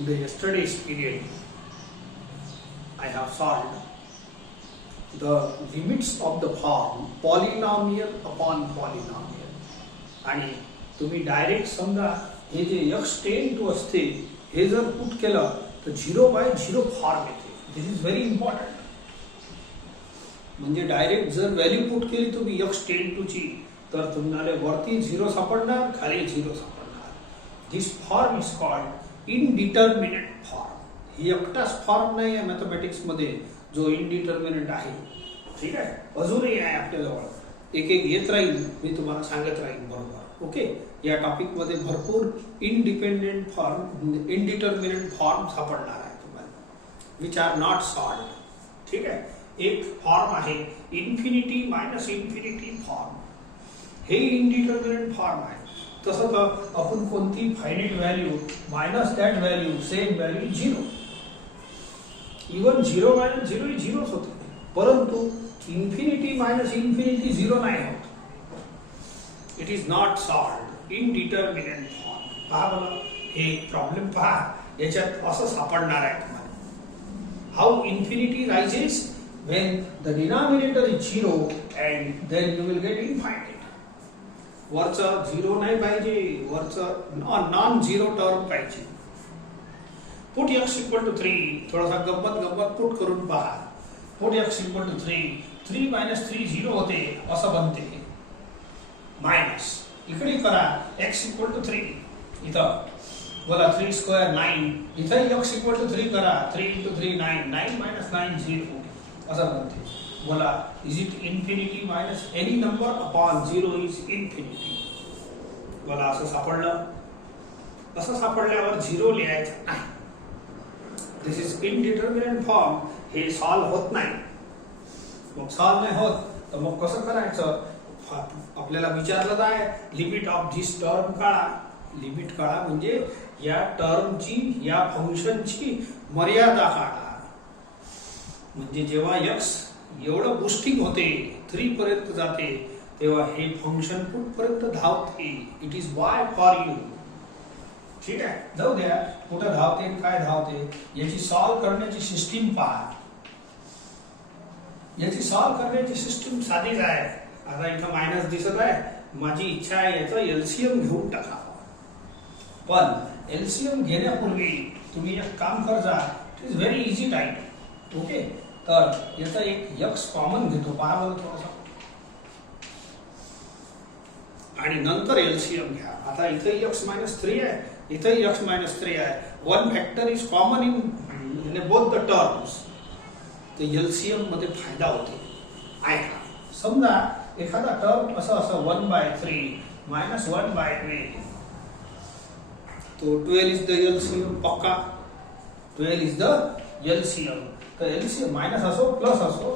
in the yesterday's period, I have solved the limits of the form polynomial upon polynomial. आणि तुम्ही direct समजा हे जे x ten to असते हे जर पुट केलं तर 0/0 फॉर्म येते. दिस इज व्हेरी इम्पॉर्टंट. म्हणजे डायरेक्ट जर व्हॅल्यू पुट केली तुम्ही x टेन टू ची तर तुम्हाला वरती 0 सापडणार, खाली 0 सापडणार. This form is called indeterminate form. ही एकटाच फॉर्म नाही आहे मॅथमॅटिक्स मध्ये जो इनडिटर्मिनेट आहे. ठीक आहे, अजूनही आहे आपल्याजवळ. एक एक येत राहील, मी तुम्हाला सांगत राहील बरोबर. ओके, या टॉपिक मध्ये भरपूर इनडिपेंडेंट फॉर्म, इनडिटर्मिनेट फॉर्म सापडणार आहे तुम्हाला, विच आर नॉट सॉल्व्ड. ठीक आहे, एक फॉर्म आहे इन्फिनिटी मायनस इन्फिनिटी फॉर्म. हे इनडिटर्मिनेट फॉर्म आहे. तसं तर आपण कोणती finite value minus that value same value 0. Even 0 minus 0 ही 0च होते. परंतु इन्फिनिटी मायनस इन्फिनिटी 0 नाही होत. It is not solved. Indeterminate form. पहा बघा, हे प्रॉब्लेम पहा, याच्यात असं सापडणार आहे तुम्हाला. How infinity rises when the denominator is 0 and then you will get infinite. वरचं 0 नाही पाहिजे, वरचं नॉन 0 टर्म पाहिजे. Put x equal to 3. थोडासा गंमत पुट करून पहा. Put x equal to 3. 3 minus 3 0 होते असं बनते. मायनस इकडे करा x equal to 3. इथं बोला 3 स्क्वेअर 9. इथं x equal to 3 करा. 3 into 3 9. 9 minus 9 0 असं बनते. बोला is it infinity minus any number upon 0 is infinity. बोला असं सापडलं. असं सापडल्यावर 0 लिहायचं नाही. दिस इज इनडिटर्मिनेट फॉर्म. हे सॉल्व्ह होत नाही. मग सॉल्व्ह नाही होत तर मग कसं करायचं, आपल्याला विचारलं जाय लिमिट ऑफ दिस टर्म काढा. लिमिट काढा म्हणजे या टर्मची, या फंक्शनची मर्यादा काढा. म्हणजे जेव्हा x एवढं बुस्टिंग होते 3 पर्यंत जाते तेव्हा हे फंक्शन कुठपर्यंत धावते. It is y for you. ठीक आहे, जाऊ द्या कुठं धावते काय धावते. याची सॉल्व्ह करण्याची सिस्टीम पहा. याची सॉल्व्ह करण्याची सिस्टीम साधीच आहे. आता इथं मायनस दिसत आहे. माझी इच्छा आहे याचं एलसीएम घेऊन टाका. पण एलसीएम घेण्यापूर्वी तुम्ही एक काम करजा. It is very easy type. Okay, तर याचा एक x कॉमन घेतो. पहा बरं थोडासा, आणि नंतर एलसीएम घ्या. आता इथे x मायनस 3 आहे, इथे x मायनस 3 आहे. One factor is common in both the terms. तर एलसीएम मध्ये फायदा होतो. ऐका, समजा एखादा टर्म असं 1/3 मायनस 1/2. तो 12 इज द एलसीएम. पक्का 12 इज द एलसीएम. तर एलसीएम मायनस असो प्लस असो,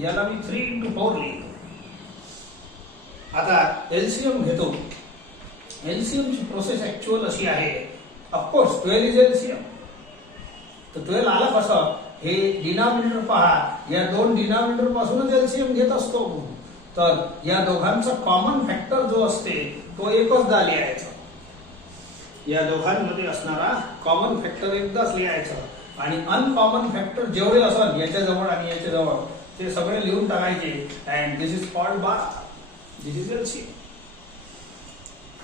याला मी 3 into 4 लिहितो. आता एलसीएम घेतो. एलसीएम ची प्रोसेस ऍक्च्युअल अशी आहे. Of course 12 is LCM. तर 12 आला कसं, हे डिनॉमिनेटर पहा, या दोन डिनॉमिनेटर पासूनच एलसीएम घेत असतो. तर या दोघांचा कॉमन फॅक्टर जो असते तो एकचदा लिहायचा. या दोघांमध्ये असणारा कॉमन फॅक्टर एकदाच लिहायचा. आणि अनकॉमन फॅक्टर जेवढे असेल याच्या जवळ आणि याच्या जवळ ते सगळे लिहून टाकायचे. And this is called bar. This is LCM.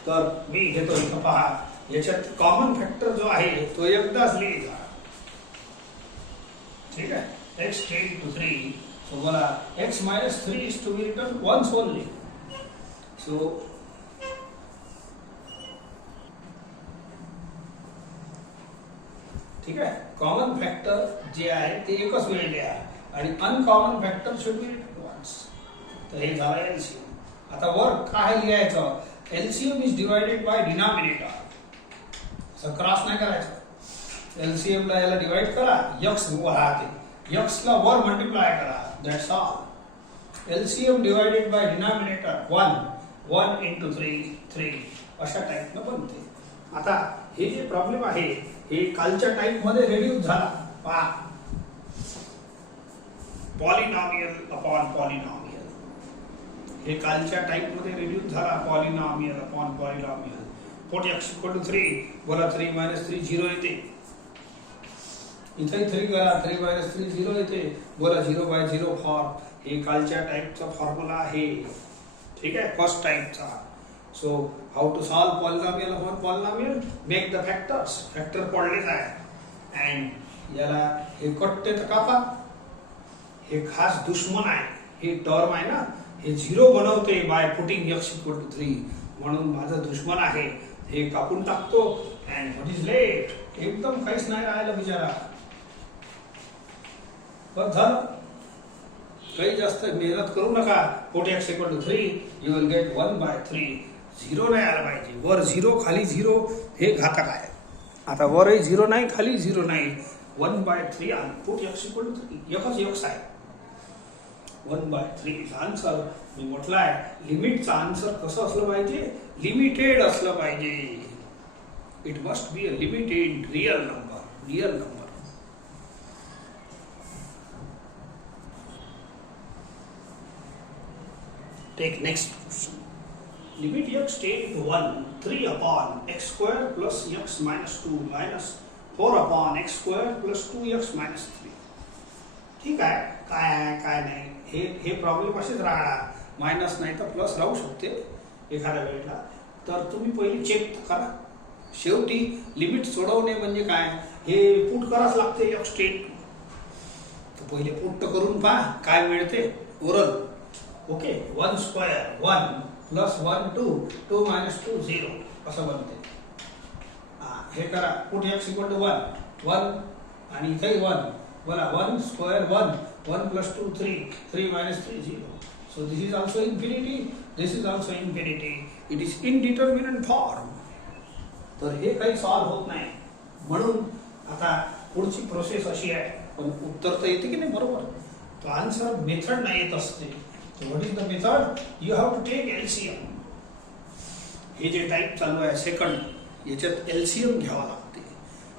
तर मी घेतो इथं पहा, याच्यात कॉमन फॅक्टर जो आहे तो एकदाच लिहायचा. ठीक आहे, x टेन टू 3. सो बोला x minus 3 is to be written once only. So ठीक आहे, कॉमन फॅक्टर जे आहे ते एकच वेळी लिहा आणि uncommon factor should be written once. तर हे झालं एलसीएम. आता वर काय लिहायचं, LCM is divided by denominator. असं क्रॉस नाही करायचं. एलसीएम ला याला डिवाइड करा, x राहते, x ला वर मल्टिप्लाय करा. That's all. LCM divided by denominator 1 into 3. अशा टाइप न बनते. आता हे जे प्रॉब्लेम आहे हे कालच्या टाइप मध्ये रिड्यूस झाला. पहा, पॉलिनॉमियल अपॉन पॉलिनॉमियल. हे कालच्या टाइप मध्ये रिड्यूस झाला. Polynomial upon polynomial. Put x equal to 3. बोला 3 minus 3 0 येते. इथे 3 करा, 3 मायनस 3 0 येते. बोला 0/0 फॉर्म. हे कालच्या टाइपचा फॉर्म्युला आहे. ठीक आहे, फर्स्ट टाइपचा. So how to solve polynomial upon polynomial, make the factors. Factor पडलेच आहे अँड याला हे कट्टे तर कापा. हे खास दुश्मन आहे. हे टर्म आहे ना, हे 0 बनवते by putting x equal to 3. म्हणून माझा दुश्मन आहे. हे कापून टाकतो अँड व्हॉट इज लेट. एकदम काहीच नाही राहिलं बिचारा. बस झालं. काही जास्त मेहनत करू नका. Put x equal to 3 you will get 1/3. 0 नाही आला पाहिजे. वर 0 खाली 0 हे घातक आहे. आता वरही 0 नाही खाली 0 नाही. 1/3 आलं. पुट x इक्वल टू 3 एकच x आहे. 1/3 आन्सर मी म्हटलाय. लिमिटचा आन्सर कसं असलं पाहिजे, लिमिटेड असलं पाहिजे. It must be a limited real number. Take next question. Limit x take to 1 3 upon x square plus x minus 2 minus 4 upon x square plus 2x minus 3. ठीक आहे, काय आहे काय नाही हे प्रॉब्लेम असेच राहणार. मायनस नाही तर प्लस राहू शकते एखाद्या वेळेला. तर तुम्ही पहिले चेक करा. शेवटी लिमिट सोडवणे म्हणजे काय, हे पुट करावंच लागते x टेक. तर पहिले पुट करून पहा काय मिळते. Oral okay. 1 square 1 plus 1 2 2 minus 2 0 असं बनते. हे करा. पुट x इक्वल टू 1 1 आणि इथे 1. बोला 1 square 1 1 plus 2 3 3 minus 3 0. So this is also infinity. This is also infinity. It is indeterminate form. तर हे काही सॉल्व होत नाही. म्हणून आता पुढची प्रोसेस अशी आहे. पण उत्तर तर येते की नाही बरोबर. तो आन्सर मेथड नाही येत असते. What is the method, you have to take LCM. हे जे टाइप चालू आहे सेकंड, याच्यात एलसीएम घ्यावा लागते.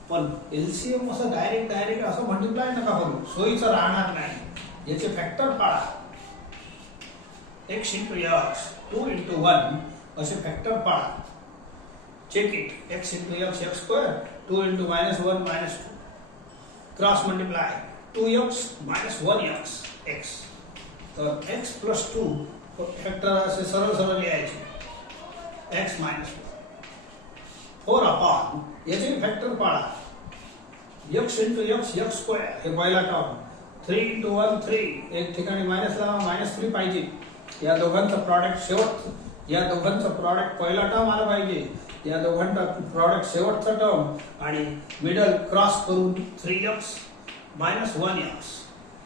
पण एलसीएम असं डायरेक्ट असं मल्टिप्लाय नका करू, सोयीचं राहणार नाही. याचे फॅक्टर पाळा. x into x 2 into 1 असे फॅक्टर पाळा. Check it. x into x x square 2 into minus 1 minus 2 cross multiply 2x minus 1x x. तर x plus 2 फॅक्टर असे सरळ लिहायचे. x minus 1 4 upon याचे फॅक्टर पाळा. x into x x square हे पहिला टर्म. 3 into 1 3 एक ठिकाणी मायनस लावा, मायनस 3 पाहिजे. या दोघांचं प्रॉडक्ट पहिला टर्म आला पाहिजे. या दोघांचा प्रॉडक्ट शेवटचा टर्म आणि मिडल क्रॉस करून 3x minus 1x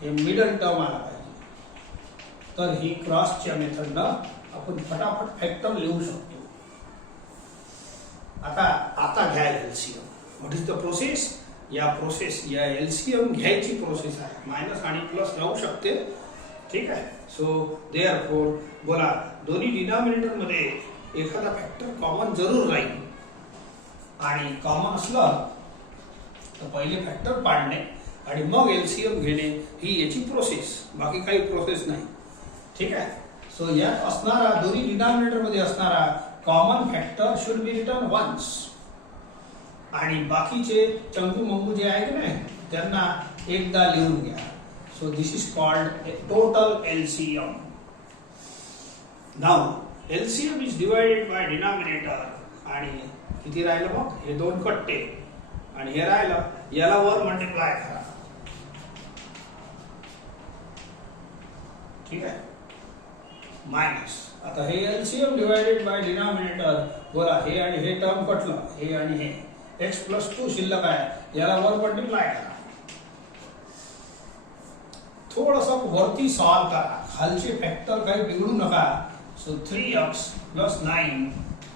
हे मिडल टर्म आला पाहिजे. तर ही क्रॉसच्या मेथडनं आपण फटाफट फॅक्टर लिहू शकतो. आता घ्या LCM. What is the process. या एलसीएम घ्यायची प्रोसेस आहे. मायनस आणि प्लस राहू शकते. ठीक आहे. सो देअरफॉर बोला दोन्ही डिनॉमिनेटर मध्ये एखादा फॅक्टर कॉमन जरूर राहील. आणि कॉमन असलं तर पहिले फॅक्टर पाडणे आणि मग एलसीएम घेणे ही याची प्रोसेस. बाकी काही प्रोसेस नाही. ठीक आहे. सो यात असणारा दोन्ही डिनॉमिनेटर मध्ये असणारा common factor should be return once. आणि बाकीचे चंकू मंगू जे आहे की नाही त्यांना एकदा लिहून घ्या. So this is called a total LCM. Now LCM is divided by denominator. आणि किती राहिलं मग, हे दोन कट्टे आणि हे राहिलं, याला वर मल्टिप्लाय करा. ठीक आहे. मायनस. आता हे LCM डिवायडेड बाय डिनॉमिनेटर. बोला हे आणि हे टर्म कटलं, हे आणि हे. x plus 2 शिल्लक आहे, याला वर मल्टिप्लाय करा. थोडंसं वरती सॉल्व करा. खालचे फॅक्टर काही बिघडू नका. So 3x plus 9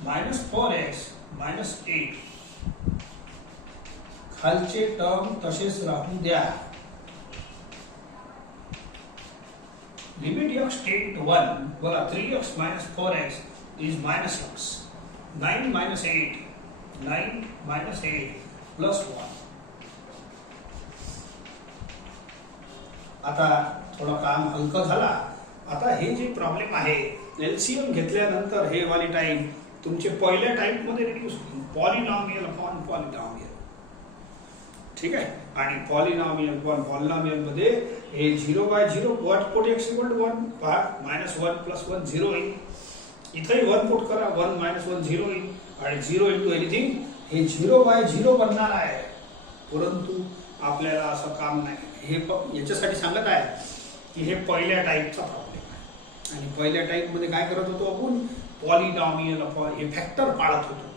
minus 4x minus 8 खालचे टर्म तसेच राहू द्या. Limit x take to 1. बोला 3x minus 4x is minus x. 9 minus 8 9 minus 8 plus 1. आता थोडं काम हलकं झाला. आता हे जे प्रॉब्लेम आहे एलसीएम घेतल्यानंतर हे वाली टाइम तुमचे पहिल्या टाइप मध्ये रिड्यूस होईल. Polynomial upon polynomial. ठीक आहे. आणि पॉलिनॉमियल मध्ये हे 0/0 what put x equal to 1 पहा -1 + 1 0 येईल. इथेही 1 पुट करा 1 - 1 0 येईल आणि 0 इंटू एनिथिंग हे 0/0 बनणार आहे. परंतु आपल्याला असं काम नाही. हे याच्यासाठी सांगत आहे की हे पहिल्या टाईपचा प्रॉब्लेम आहे. आणि पहिल्या टाईप मध्ये काय करत होतो आपण पॉलिनॉमियल हे फॅक्टर पाळत होतो.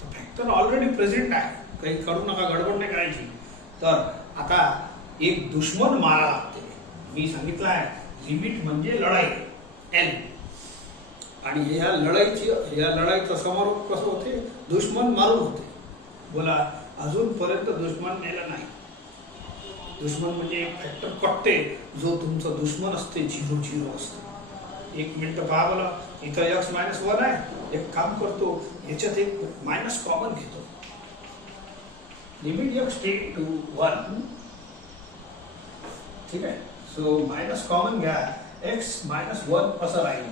तर फॅक्टर ऑलरेडी प्रेझेंट आहे, काही करू नका, गडबड नाही करायची. तर आता एक दुश्मन मारा लागते. मी सांगितलं आहे लिमिट म्हणजे लढाई एन. आणि ह्या लढाईचं समारोप कसं होते, दुश्मन मारून होते. बोला अजूनपर्यंत दुश्मन मेला नाही. दुश्मन म्हणजे एक फॅक्टर कटते जो तुमचा दुश्मन असते 0 असते. एक मिनिट पहा बोला, इथं x - 1 आहे. एक काम करतो, याच्यात एक मायनस कॉमन घेतो. Limit x take to 1. ठीक आहे. सो मायनस कॉमन घ्या, x - 1 असं राहील.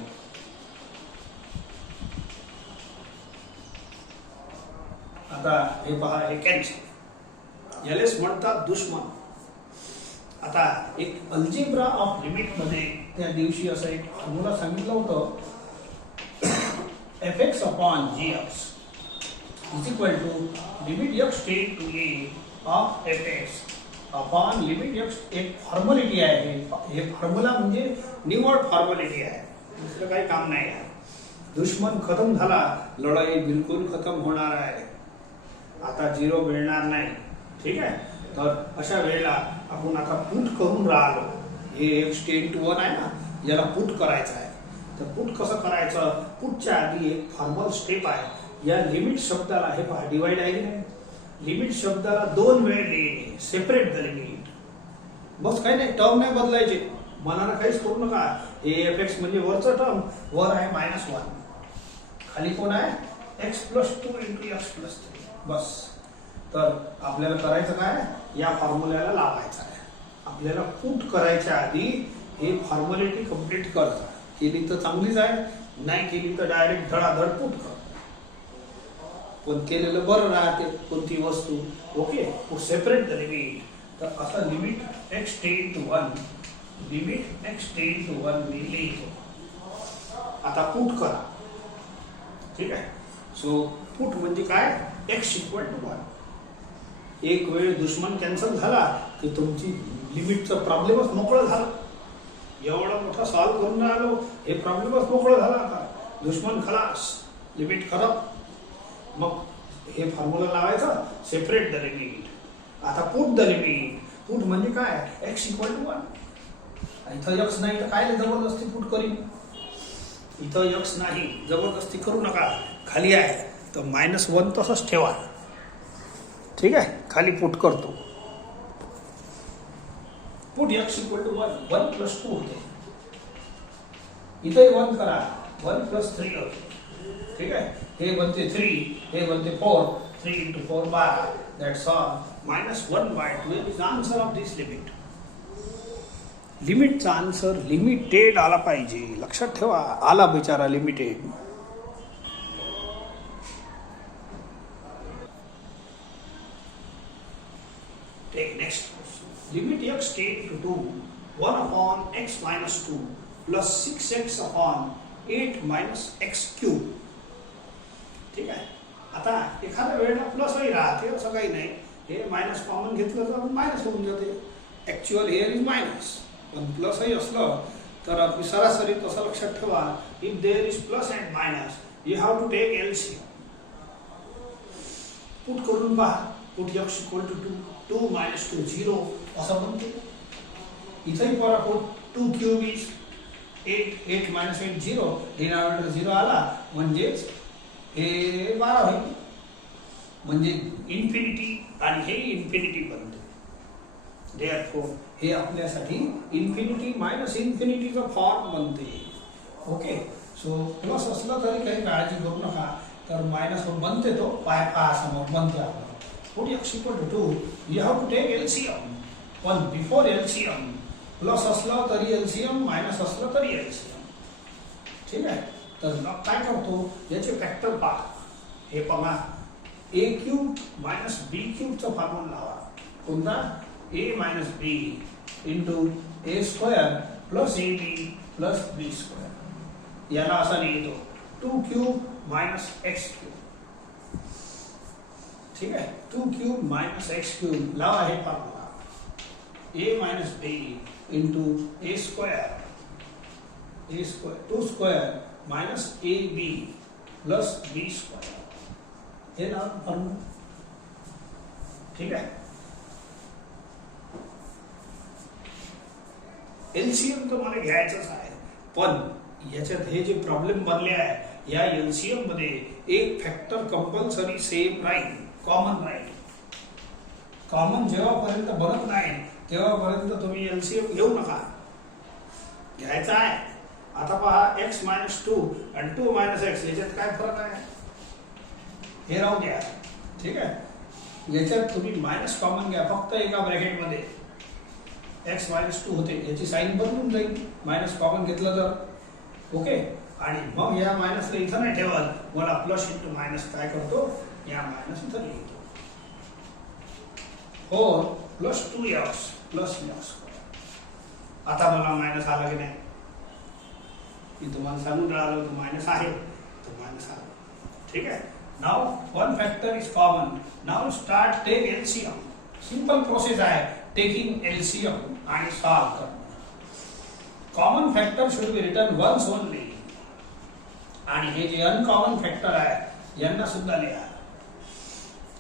आता हे पहा, हे कॅन्सल. यालेच म्हणतात दुश्मन. आता एक अल्जेब्रा ऑफ लिमिट मध्ये त्या दिवशी असं एक फॉर्म्युला सांगितलं होतं, fx upon gx is equal to limit x take to a of fx upon limit x. एक फॉर्मॅलिटी आहे. हे फॉर्म्युला म्हणजे निवड फॉर्मॅलिटी आहे, दुसरं काही काम नाही आहे. दुश्मन खतम झाला, लढाई बिलकुल खतम होणार आहे. आता 0 मिळणार नाही. ठीक आहे. तर अशा वेळेला आपण आता पुट करून राहिलो. हे x टेक टू 1 आहे ना, याला पुट करायचं आहे. तर पुट कसं करायचं, पुटच्या आधी एक फॉर्मल स्टेप आहे. या लिमिट शब्दाला हे पहा डिवाइड आहे की नाही, लिमिट शब्दाला 2 वेळ लिहिणे, सेपरेट द लिमिट. बस काही नाही, टर्म नाही बदलायचे, मनाला काहीच करू नका. हे fx म्हणजे वरचं टर्म, वर आहे -1, खाली कोण आहे x + 2 × x + 3. बस. तर आपल्याला करायचं काय, या फॉर्म्युल्याला लावायचं आहे. आपल्याला पुट करायच्या आधी हे फॉर्मॅलिटी कंप्लीट करता. केली तर चांगलीच आहे, नाही केली तर डायरेक्ट धडाधड पुट कर. पण केलेलं बरं राहते कोणती वस्तू. Okay. To separate the limit. तर असं limit x take to 1, limit x take to 1 मी लिहितो. आता पुट करा. ठीक आहे. सो पुट म्हणजे काय, x इक्वल टू 1. एक वेळ दुश्मन कॅन्सल झाला की तुमची लिमिटचा प्रॉब्लेमच मोकळं झालं. एवढा मोठा सॉल्व्ह करून राहिलो, हे प्रॉब्लेमच मोकळं झाला. आता दुश्मन खलास, लिमिट खराब. मग हे फॉर्म्युला लावायचं, सेपरेट द लिमिट. आता पुट द लिमिट. पुट म्हणजे काय, x इक्वल टू 1. इथं x नाही तर काय जबरदस्ती पुट करीन. इथं x नाही, जबरदस्ती करू नका. खाली आहे तर -1 तसंच ठेवा. ठीक आहे. खाली पुट करतो. पुट x इक्वल टू 1, 1 + 2 होते. इथे 1 करा, 1 + 3 होते. ठीक आहे. हे बनते 3, हे बनते 4. 3 × 4 12. That's all. -1/2 is the answer of this limit. लिमिटचा आन्सर लिमिटेड आला पाहिजे. लक्षात ठेवा, आला बिचारा limited. Take next question. Limit x take to 2, 1 upon x - 2 plus 6x upon 8 - x³. ठीक आहे. आता एखाद्या वेळेला प्लसही राहते, असं काही नाही. हे मायनस कॉमन घेतलं तर मायनस होऊन जाते. ऍक्च्युअल हिअर इज मायनस, पण प्लसही असलं तर आपली सरासरी तसं लक्षात ठेवा. If there is plus and minus, you have to take LCM. Put करून पहा. पुट x इक्वल टू 2 - 2 0 असं बनते. इथेही पहा, पुट 2³ इज 8, 8 - 8 0. डिनॉमिनेटर 0 आला म्हणजेच हे 12 होईल. म्हणजे इन्फिनिटी आणि हे इन्फिनिटी बनते. देअरफॉर हे आपल्यासाठी इन्फिनिटी मायनस इन्फिनिटीचा फॉर्म बनते. ओके. सो प्लस असलं तरी काही काळजी करू नका. तर मायनस बनते, तो पहा समोर बनते आपला. Put x equal to 2, you have to take LCM. पण before LCM, प्लस असलं तरी LCM, मायनस असलं तरी LCM. ठीक आहे. तर मग काय करतो, याचे फॅक्टर पहा. हे पहा, a³ - b³ चा फॉर्म्युला लावा. कोणता a minus b into a square plus a b plus b square, याला असा लिहितो 2 क्यूब मायनस एक्स क्यूब. ठीक आहे, 2 क्यूब मायनस एक्स क्यूब लावा हे formula, a minus b into a square 2 square minus a b plus b square, हे लावा formula. ठीक आहे, एलसीएम तुम्हाला घ्यायचंच आहे, पण याच्यात हे जे प्रॉब्लेम बनले आहे या एलसीएम मध्ये एक फॅक्टर कंपल्सरी सेम राहील, कॉमन राहील. कॉमन जेव्हापर्यंत बनत नाही तेव्हापर्यंत तुम्ही एलसीएम घेऊ नका, घ्यायचा आहे. आता पहा x मायनस 2 आणि 2 मायनस एक्स याच्यात काय फरक आहे, हे राहू द्या. ठीक आहे, याच्यात तुम्ही मायनस कॉमन घ्या फक्त एका ब्रॅकेट मध्ये, x मायनस 2 होते, याची साइन बदलून जाईल मायनस कॉमन घेतलं तर. ओके, आणि मग या मायनसला इथं नाही ठेवत, मला प्लस इंटू मायनस काय करतो, या मायनस इथं लिहितो 4 प्लस 2x प्लस x. आता मला मायनस आला की नाही, मी तुम्हाला सांगून राहिलो तो मायनस आहे, तो मायनस आला. ठीक आहे, now one factor is common. Now start take LCM. Simple process आहे, टेकिंग एलसीएम आणि सॉल्व करणं. Common factor should be written once only, आणि हे जे अनकॉमन फॅक्टर आहे यांना सुद्धा लिहा.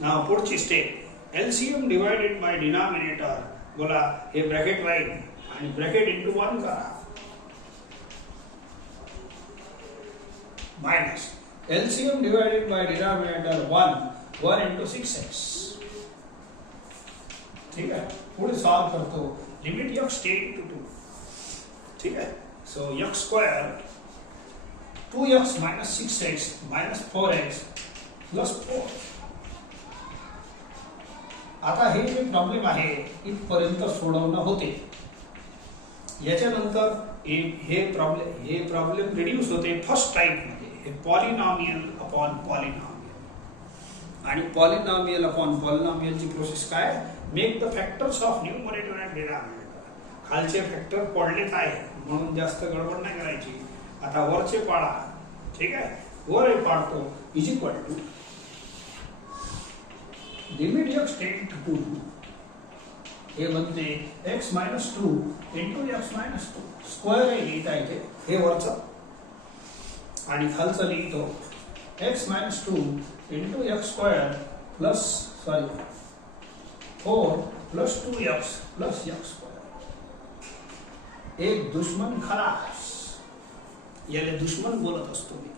नाउ पुढची step, LCM divided by denominator. बोला हे ब्रॅकेट राहील आणि ब्रॅकेट इंटू 1 करा, minus LCM divided by denominator 1 into 6x. ठीक है, पुढे सॉल्व करतो, लिमिट x टेक टू 2. ठीक है, so x square 2x minus 6x minus 4x plus 4. आता हे जे प्रॉब्लेम आहे इथपर्यंत सोडवणं होते. याच्यानंतर हे प्रॉब्लेम रिड्यूस होते फर्स्ट टाइप मध्ये, हे पॉलिनॉमियल अपॉन पॉलिनॉमियल. आणि पॉलिनॉमियल अपॉन पॉलिनॉमियलची प्रोसेस काय, make the factors of numerator and denominator. खालचे फॅक्टर पडलेच आहे म्हणून जास्त गडबड नाही करायची. आता वरचे पाडा. ठीक आहे, वर हे पाडतो is equal to limit x tend to 2. हे बनते x minus 2 into x minus 2 square हे लिहिता येते, हे वरचं, आणि खालचं लिहितो x minus 2 into x square plus 4 plus 2x plus x square. एक दुश्मन खलास, याला दुश्मन बोलत असतो मी,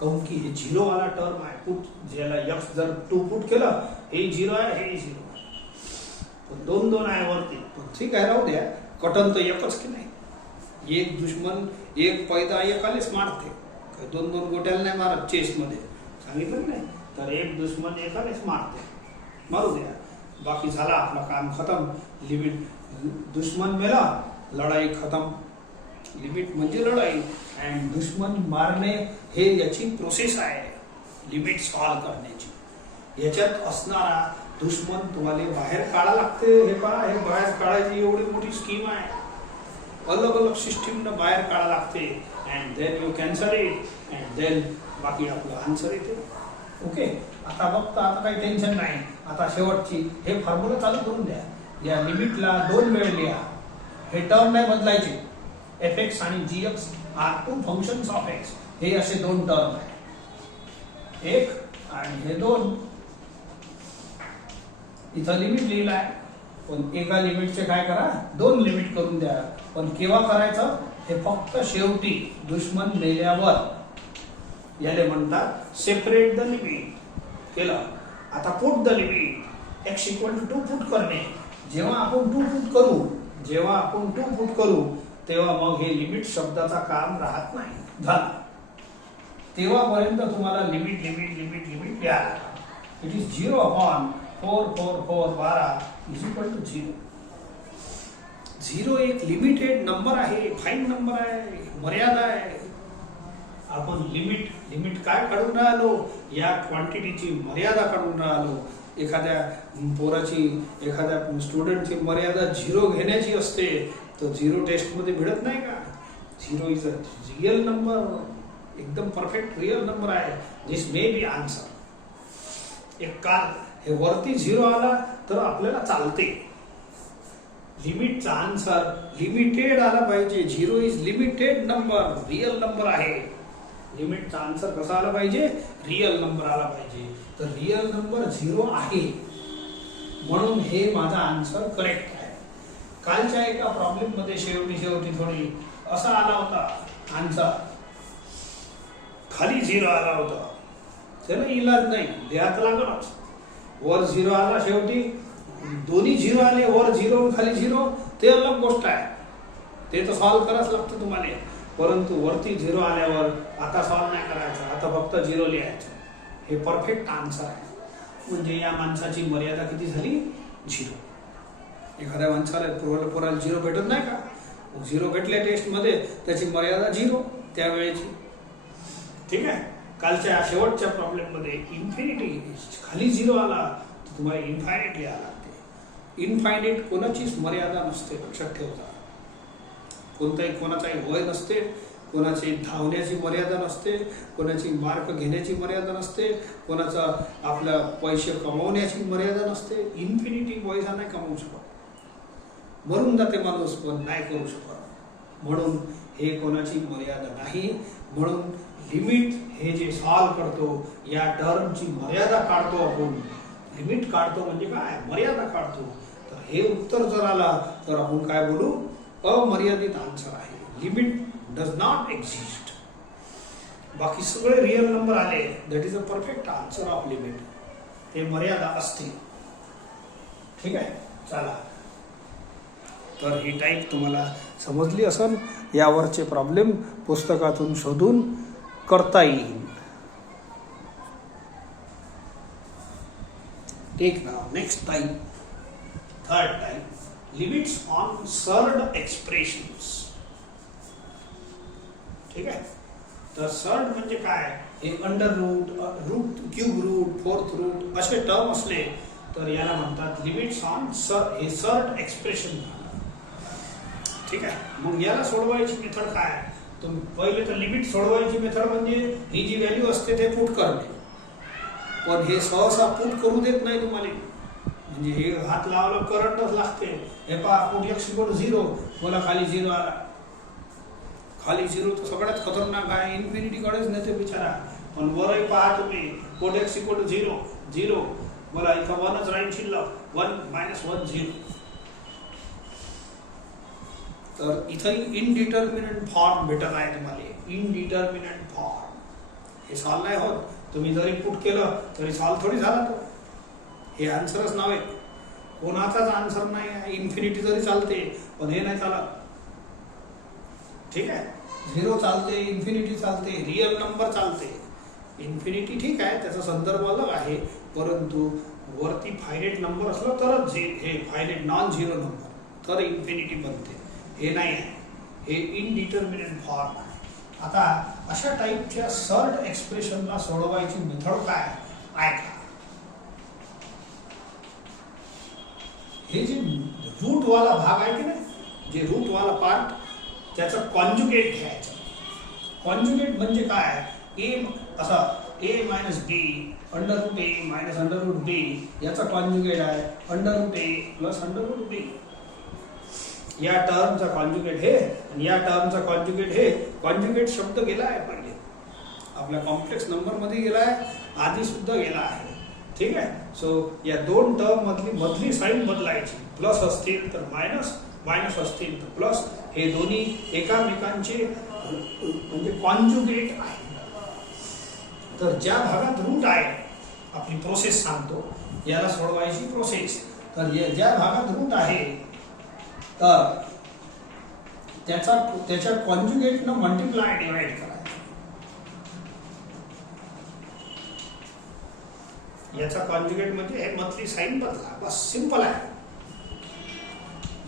काऊन की हे झिरो वाला टर्म आहे. पुट ज्याला x जर 2 पुट केलं, हे झिरो आहे, हे झिरो आहे, पण 2 आहे वरती. पण ठीक आहे, राहू द्या, कटन तर एकच की नाही. एक दुश्मन एक पैदा एकालेच मारते, 2 गोट्याला नाही मारत. चेस मध्ये सांगितलं नाही, तर एक दुश्मन एकालेच मारते, मारू द्या, बाकी झाला आपलं काम खतम. लिमिट, दुश्मन मेला, लढाई खतम. लिमिट म्हणजे लढाई, अँड दुश्मन मारणे हे याची प्रोसेस आहे लिमिट सॉल्व करण्याची. याच्यात असणारा दुश्मन तुम्हाला बाहेर काढा लागते. हे पहा, हे बाहेर काढायची एवढी मोठी स्कीम आहे, अलग अलग सिस्टीमनं बाहेर काढा लागते. And then you cancel it, and then बाकी आपलं आन्सर येते. ओके, आता बघता, आता काही टेन्शन नाही. आता शेवटची हे फॉर्म्युला चालू करून द्या. या लिमिटला 2 वेळ लिहा, हे टर्म नाही बदलायचे. fx आणि gx are 2 functions of x. हे असे 2 टर्म आहे, एक आणि हे 2. इथं लिमिट लिहिलाय, पण एका लिमिटचे काय करा, 2 लिमिट करून द्या. पण केव्हा करायचं, हे फक्त शेवटी दुश्मन मेल्यावर. याले म्हणतात सेपरेट द लिमिट. केलं, आता put the limit x equal to 2 put करणे. जेव्हा आपण 2 पुट करू तेव्हा मग हे लिमिट शब्दाचा काम राहत नाही. झालं, तेव्हापर्यंत तुम्हाला लिमिट लिमिट लिमिट लिमिट द्या. It is 0 upon 4 4 4 12 is equal to 0. 0 एक लिमिटेड नंबर आहे, फाईन नंबर आहे, मर्यादा आहे. आपण लिमिट काय काढून राहिलो, या क्वांटिटीची मर्यादा काढून राहिलो. एखाद्या पोराची एखाद्या स्टुडंटची मर्यादा 0 घेण्याची असते, तर 0 टेस्टमध्ये मिळत नाही का? 0 इज अ रिअल नंबर, एकदम परफेक्ट रिअल नंबर आहे. This may be answer. एक काल हे वरती 0 आला तर आपल्याला चालते. लिमिटचा आन्सर लिमिटेड आला पाहिजे. 0 is limited number, real number आहे. लिमिटचा आन्सर कसा आला पाहिजे? रिअल नंबर आला पाहिजे. तर रिअल नंबर 0 आहे, म्हणून हे माझा आन्सर करेक्ट आहे. कालच्या एका प्रॉब्लेम मध्ये शेवटी थोडी असा आला होता आन्सर, खाली 0 आला होता. त्याला इलाज नाही, द्याच लागलच. वर 0 आला, शेवटी दोन्ही 0 आले, वर 0 खाली 0, ते अलग गोष्ट आहे, ते तर सॉल्व्ह करावंच लागतं तुम्हाला. परंतु वरती 0 आल्यावर आता सॉल्व्ह नाही करायचं, आता फक्त 0 लिहायचं. हे परफेक्ट आन्सर आहे. म्हणजे या माणसाची मर्यादा किती झाली? 0. एखाद्या माणसाला पोराला 0 भेटत नाही का? 0 भेटल्या टेस्टमध्ये, त्याची मर्यादा 0 त्यावेळेची. ठीक आहे. कालच्या शेवटच्या प्रॉब्लेम मध्ये इन्फिनिटी खाली 0 आला तर तुम्हाला इन्फायनाइट लिहावं लागते. इन्फायनाइट कोणाचीच मर्यादा नसते, लक्षात ठेवता. कोणाचाही वय नसते, कोणाची धावण्याची मर्यादा नसते, कोणाची मार्क घेण्याची मर्यादा नसते, कोणाचा आपल्या पैसे कमवण्याची मर्यादा नसते. इन्फिनिटी पैसा नाही कमवू शकत, मरून जाते माणूस, पण नाही करू शकत. म्हणून हे कोणाची मर्यादा नाही. म्हणून लिमिट हे जे सॉल्व करतो, या टर्मची मर्यादा काढतो आपण. लिमिट काढतो म्हणजे काय? मर्यादा काढतो. तर हे उत्तर जर आला तर आपण काय बोलू? अमर्यादित आन्सर आहे. Limit does not exist. बाकी सगळे रिअल नंबर आले, that is a perfect answer of limit. ते मर्यादा असते. ठीक आहे. चला, तर ही टाईप तुम्हाला समजली असेल. यावरचे प्रॉब्लेम पुस्तकातून शोधून करता येईल. Take now next type, third type, limits on surd expressions. ठीक आहे. तर सर्ड म्हणजे काय? हे under root, cube root, fourth root असे टर्म असले तर याला म्हणतात लिमिट्स ऑन सर्ड. हे सर्ड एक्सप्रेशन. ठीक आहे. मग याला सोडवायची मेथड काय? तुम्ही पहिले तर लिमिट सोडवायची मेथड म्हणजे ही जी व्हॅल्यू असते ते पुट करणे. पण हे सहसा पुट करू देत नाही तुम्हाला. म्हणजे हे हात लावलं करंटच लागते. हे पहा, पुट x=0, मला खाली 0 आला. खाली 0 तर सगळ्यात खतरनाक आहे, इन्फिनिटी कडेच नेते बिचारा. पण वरही पहा तुम्ही, पुट x=0, 0, मला इथं 1च राहील शिल्लक, 1 - 1 0. तर इथं इनडिटर्मिनंट फॉर्म भेटत आहे तुम्हाला. इनडिटर्मिनंट फॉर्म हे सॉल्व नाही होत. तुम्ही जरी पुट केलं तरी सॉल्व थोडी झाला तो. हे आन्सरच नव्हे, कोणाचाच आन्सर नाही आहे. इन्फिनिटी जरी चालते पण हे नाही चालत. ठीक आहे. 0 चालते, इन्फिनिटी चालते, रिअल नंबर चालते. इन्फिनिटी ठीक आहे, त्याचा संदर्भ अलग आहे. परंतु वरती फायनाइट नंबर असलं तरच हे फायनाइट नॉन झिरो नंबर तर इन्फिनिटी बनते. हे नाही आहे, हे इनडिटर्मिनेट फॉर्म आहे. आता अशा टाईपच्या सर्ड एक्सप्रेशनला सोडवायची मेथड काय ऐका. हे जे रूट वाला भाग आहे की नाही, जे रूट वाला पार्ट, त्याचं कॉन्जुगेट घ्यायचं. कॉन्जुगेट म्हणजे काय? ए असा a - b √a - √b याचा कॉन्जुगेट आहे √a + √b. या टर्मचा कॉन्जुगेट हे आणि या टर्मचा कॉन्जुगेट हे. कॉन्जुगेट शब्द गेला आहे पहिले आपल्या कॉम्प्लेक्स नंबर मध्ये गेला आहे, आधी सुद्धा गेला आहे. ठीक आहे. सो या दोन टर्म मधली साईन बदलायची. प्लस असतील तर मायनस, मायनस असतील तर प्लस. हे दोन्ही एकामेकांचे म्हणजे कॉन्जुगेट आहे. तर ज्या भागात रूट आहे, आपली प्रोसेस सांगतो, याला सोडवायची प्रोसेस. तर ज्या भागात रूट आहे तर त्याच्या कॉन्जुगेटनं मल्टिप्लाय डिवाइड करायचं. याचा कॉन्जुगेट म्हणजे हे मधली साईन बदला, बस सिंपल आहे.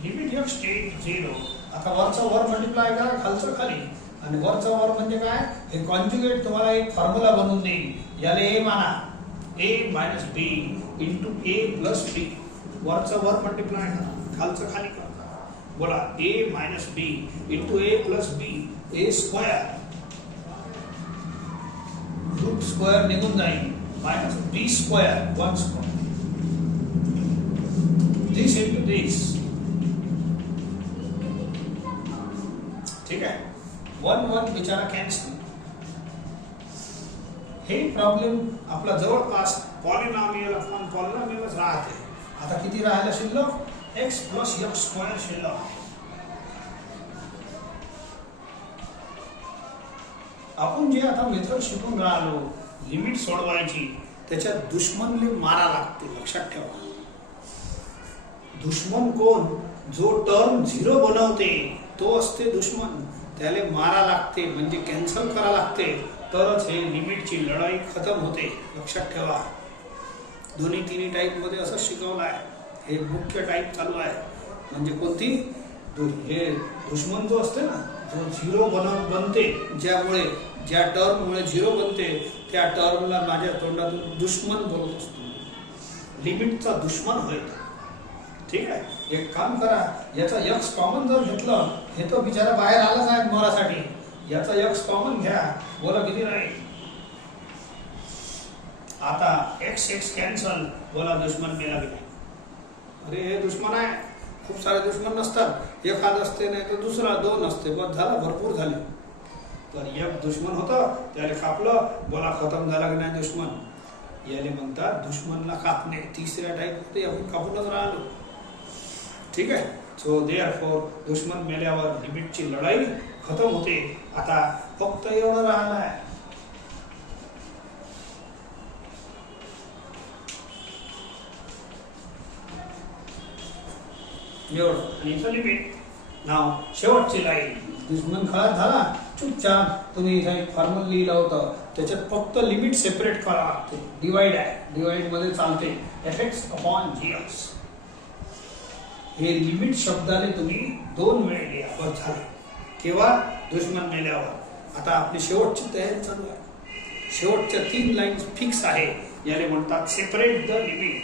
लिमिट x टेंड 0. आता वरचा वर मल्टिप्लाय करा, खालचं खाली. आणि वरचा वर म्हणजे काय? हे कॉन्जुगेट तुम्हाला एक फॉर्म्युला बनवून देईल. याला a माना, a minus b into a plus b. वरचा वर मल्टिप्लाय करा, खालचं खाली करा. बोला a minus b into a plus b, a square root square निघून जाईल minus b square 1 square. this into this. ठीक आहे, 1 बिचारा कॅन्सल. हे प्रॉब्लेम आपला जवळपास पॉलिनॉमियलच राहते. आता किती राहिला शिल्लक? x प्लस x स्क्वेअर शिल्लक. आपण जे आता मेथड शिकून राहिलो लिमिट सोडवायची, त्याच्यात दुश्मनले मारा लागते. लक्षात ठेवा, दुश्मन कोण? जो टर्म 0 बनवते तो असते दुश्मन. त्याला मारा लागते म्हणजे कॅन्सल करा लागते, तरच हे लिमिटची लढाई खतम होते. लक्षात ठेवा, दोन्ही तिन्ही टाईप मध्ये असं शिकवलं आहे. हे मुख्य टाईप चालू आहे. म्हणजे कोणती? हे दुश्मन जो असते ना, जो 0 बनते, ज्या टर्ममुळे 0 बनते त्या टर्मला माझ्या तोंडातून दुश्मन बोलत असतो. लिमिटचा दुश्मन होय. ठीक आहे, एक काम करा, याचा x कॉमन जर घेतलं, हे तो बिचारा बाहेर आलाच आहे मरासाठी. याचा x कॉमन घ्या, बोला किती राहील? आता x कॅन्सल, बोला दुश्मन मेला की नाही? अरे हे दुश्मन आहे. खूप सारे दुश्मन नसतात, एखाद असते नाही तर दुसरा, 2 असते, बस झाला, भरपूर झाले. तर एक दुश्मन होतं, त्याला कापलं, बोला खतम झाला की नाही दुश्मन? याले म्हणतात दुश्मनला कापणे. तिसऱ्या टाईप होते, आपण कापूनच राहिलो. ठीक आहे, सो देअरफॉर दुश्मन मेल्यावर लिमिटची लढाई खतम होते. आता फक्त एवढं राहिलं आहे, एवढं आणि इथं लिमिट. नाव शेवटची लाईन. दुश्मन खलास झाला, चुपचाप तुम्ही इथं एक फॉर्म्युला लिहिलं होतं, त्याच्यात फक्त लिमिट सेपरेट करावं लागते. डिवाइड आहे, डिवाइड मध्ये चालते fx अपॉन gx. हे लिमिट शब्दाले तुम्ही 2 वेळे लिहा, बस झालं. केव्हा? दुश्मन मेल्यावर. आता आपली शेवटची तयारी चालू आहे. शेवटच्या 3 लाईन्स फिक्स आहे, याले म्हणतात सेपरेट द लिमिट.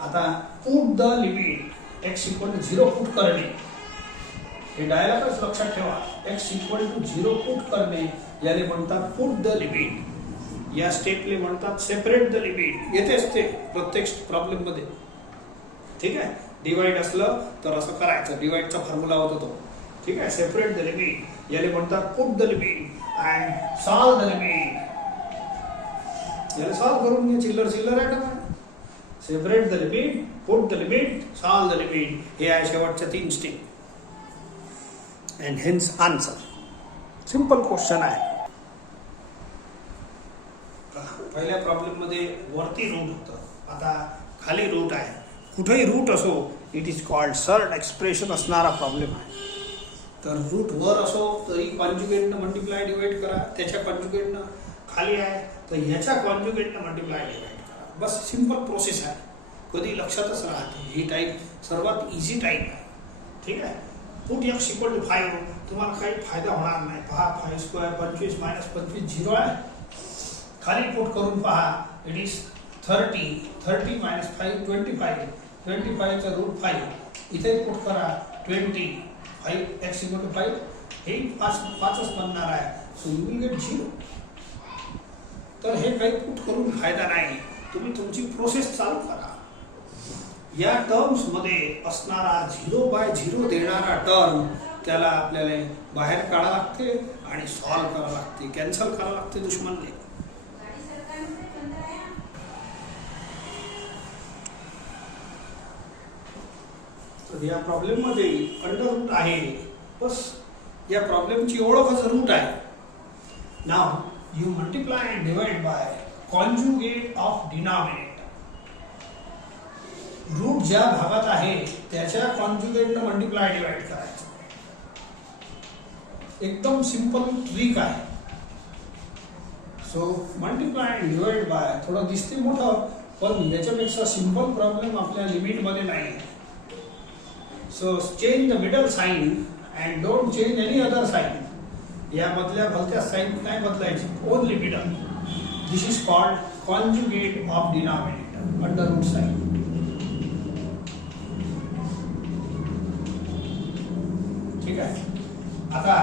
आता put the limit x equal to 0 put करणे. हे डायलॉगच लक्षात ठेवा. x इक्वल टू 0 पुट करणे याले म्हणतात पुट द लिमिट. या स्टेपले म्हणतात सेपरेट द लिमिट. येते असते प्रत्येक प्रॉब्लेम मध्ये. ठीक आहे, डिवाइड असलं तर असं करायचं. डिवाइडचा फॉर्म्युला होता तो. ठीक आहे, सेपरेट द लिमिट याले म्हणतात put the limit and solve the limit. याला सॉल्व करून घ्या, चिल्लर आहे ना. Separate the limit, put the limit, solve the limit. हे आहे शेवटच्या 3 step. And hence answer. Simple question आहे. पहिल्या प्रॉब्लेम मध्ये वरती रूट होतं, आता खाली रूट आहे. कुठेही रूट असो, it is called surd expression असणारा प्रॉब्लेम आहे. तर रूट वर असो तरी कॉन्जुगेटनं मल्टिप्लाय डिवाइड करा, त्याच्या कॉन्जुगेटनं. खाली आहे तर ह्याच्या कॉन्जुगेटनं मल्टिप्लाय डिवाइड करा. बस सिंपल प्रोसेस आहे, कधी लक्षातच राहते. ही टाईप सर्वात इझी टाईप आहे. ठीक आहे, पुट x इक्वल टू 5. तुम्हाला काही फायदा होणार नाही. पहा 5 स्क्वेअर 25 मायनस 25 0 आहे. खाली पुट करून पहा, इट इज 30 मायनस 5 25. 25चा रूट 5. इथे पुट करा 25 x इक्वल टू 5. हे 5च बनणार आहे. So you will gate 0. तर हे काही पुट करून फायदा नाही. तुम्ही तुमची प्रोसेस चालू करा. या टर्म्स मध्ये असणारा 0/0 देणारा टर्म त्याला आपल्याला बाहेर काढा लागते आणि सॉल्व करावं लागते, कॅन्सल करावं लागते दुश्मनने. तर या प्रॉब्लेम मध्ये अंडर रूट आहे. बस या प्रॉब्लेमची ओळखच रूट आहे. नाव you multiply and divide by conjugate of denominator. Root ज्या भागात आहे त्याच्या कॉन्जुगेटनं मल्टिप्लाय डिवाइड करायचं. एकदम सिंपल ट्रिक आहे. So multiply and divide by थोडं दिसते मोठं, पण याच्यापेक्षा सिंपल प्रॉब्लेम आपल्या लिमिट मध्ये नाही. So change the middle sign and don't change any other sign. या मधल्या भलत्या साइन नाही बदलायची, only middle. This is called conjugate of denominator under root sign. ठीक आहे. आता